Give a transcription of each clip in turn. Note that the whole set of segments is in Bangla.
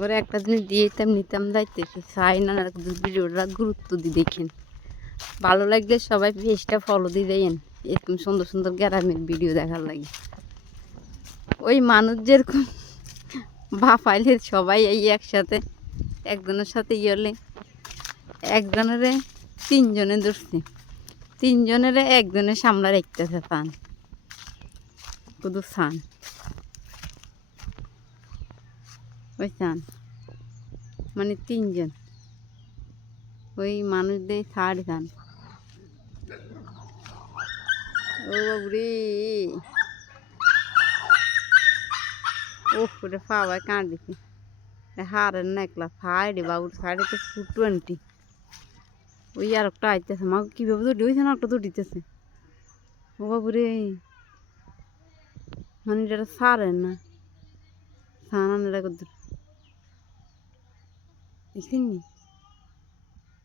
করে একটা জিনিস দিয়েতাম নিতাম যাইতেছি চাই না ভিডিওটা গুরুত্ব দিয়ে দেখেন ভালো লাগলে সবাই পেজটা ফলো দিয়ে দেন এরকম সুন্দর সুন্দর গ্রামের ভিডিও দেখার লাগে ওই মানুষ যেরকম বাফাইলে সবাই এই একসাথে একজনের সাথে হলে একজনের তিনজনে ধরছে তিনজনের একজনের সামলা রাখতেছে ফান শুধু সান ওই সান মানে তিনজন ওই মানুষদের ছাড় খান ও বাবুরে ওরে ফাওয়াই কাঁদ দিছে হারের না একলা ফাইডে বাবুর সাইডে তো 220 ওই আর একটা আইতেছে মা কীভাবে দৌড়ি হয়েছে না একটা দৌড়িতেছে ও বাবুরে মানে এটা সারেন না সানান এটা করতে দেখছেন নি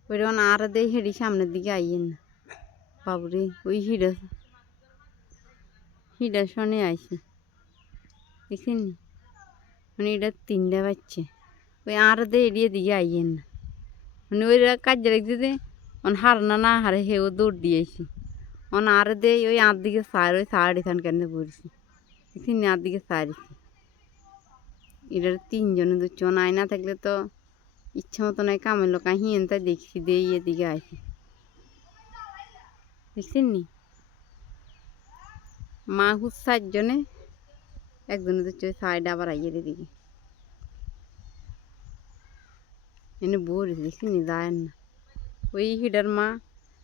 ওই যখন আর দেয় হেঁড়ি সামনের দিকে আইয়েন না বাবুরে ওই হিডা শনে আইছে দেখছেন নি মানে এটা 3টা বাচ্চা ওই আর দেয় এড়িয়ে দিকে আইয়েন না মানে ওই কাজে রাখতে হার না হারে হেও দৌড় দিয়েছি আর দেয় ওই আর দিকে সার ওই সার এখান কেন পড়ছি দেখছেন নি আর দিকে সারিছি এটার 3জনে দুচ্ছ আয়না থাকলে তো ইচ্ছা মতো নয় কামের লোক হিয়েন তাই দেখছি দিয়ে এদিকে আইছি দেখছেন নি মা হুস 4জনে একজনে তো সাইডে আবার আইয়ের এদিকে এনে বোর দেখছেন নি যায় না ওই হিডার মা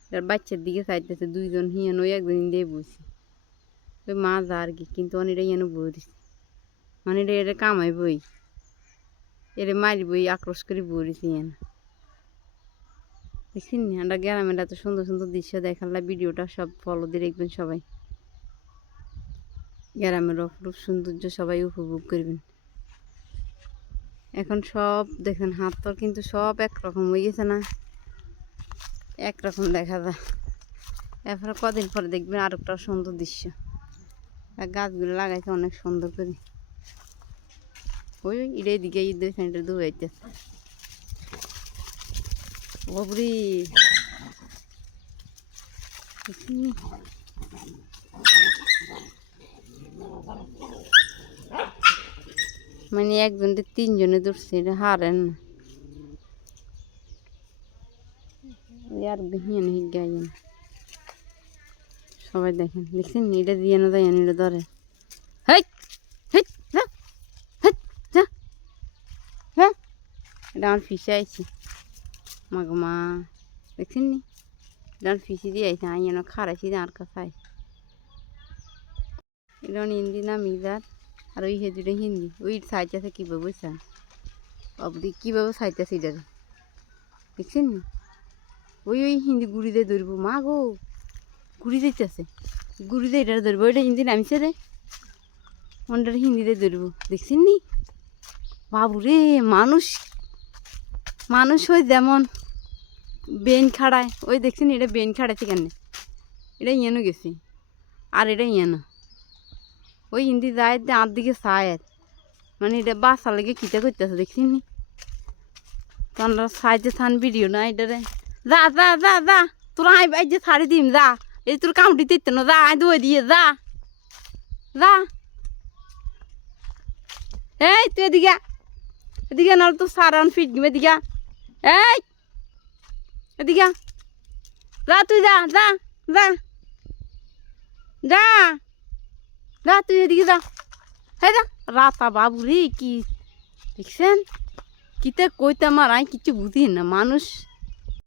এটার বাচ্চার দিকে চাইতেছে 2জন হিয়ান ওই একজন দিয়ে বসি ওই মা যা আর কি কিন্তু অনেকটা যেন বলিস মানে এটা কামাই বই এরে মারি বই আক্রোশ করে বলিছি যেন দেখছেন নি আমরা গ্রামের এত সুন্দর সুন্দর দৃশ্য দেখালা ভিডিওটা সব ফলো দিয়ে দেখবেন সবাই গ্রামের অপরূপ সৌন্দর্য সবাই উপভোগ করবেন এখন সব দেখেন হাত তো কিন্তু সব একরকম হয়ে গেছে না একরকম দেখা যায় এরপরে কদিন পরে দেখবেন আর একটা সুন্দর দৃশ্য গাছগুলো লাগাইছে অনেক সুন্দর করে ওই ইডে দিকে ঈদের খানিটা দৌড়াইতে বাবুরে মানে একজনটা 3জনে ধরছে এটা হারেন না আর বেহিয়ান হিগাইন সবাই দেখেন দেখছেন এটা দিয়ে না দেয় এটা ধরে হেই হেই যা হেই যা হ্যাঁ এটা আমার ফিসে আইছি মাগো মা দেখছেন নি এটা আমার ফিসে দিয়ে আইছে আমি যেন খারাইছি আর কাছে আইছি এটা হিন্দি না মিজার আর ওই দুটো হিন্দি ওই সাইতেছে কীভাবে বুঝছেন অবধি কীভাবে সাইতেছে এটার দেখছেন নি ওই হিন্দি গুড়ি দিয়ে ধরবো মা গো গুড়ি দিতেছে গুড়ি দিয়ে এটা ধরবো ওইটা হিন্দি নামিছে রে ওটার হিন্দি দিয়ে ধরবো দেখছেন নি বাবুরে মানুষ মানুষ ওই যেমন বেন খাড়ায় ওই দেখছেন এটা বেন খাড়াইছে কেন এটা ইয়েনো গেছে আর এটা ইয়েনো ওই হিন্দি যায় আর দিকে চায় মানে এটা বাসা লেগে কিতা করতেছে দেখছেন নি তোমরা সাইজে থান ভিডিও না এটারে যা যা যা যা তোরা আই যে ছাড়ি দিম যা এই তোর কামটি দিতে না যা আই ধুয়ে দিয়ে যা যা এই তুই এদিকে এদিকে নাহলে তো সারান ফিট গিয়ে এদিকে এই এদিকে যা তুই যা যা যা যা যা তুই এদিকে যা হ্যাঁ যা রাতা বাবুরে কি দেখছেন কিতে কইতে আমার আমি কিছু বুঝি না মানুষ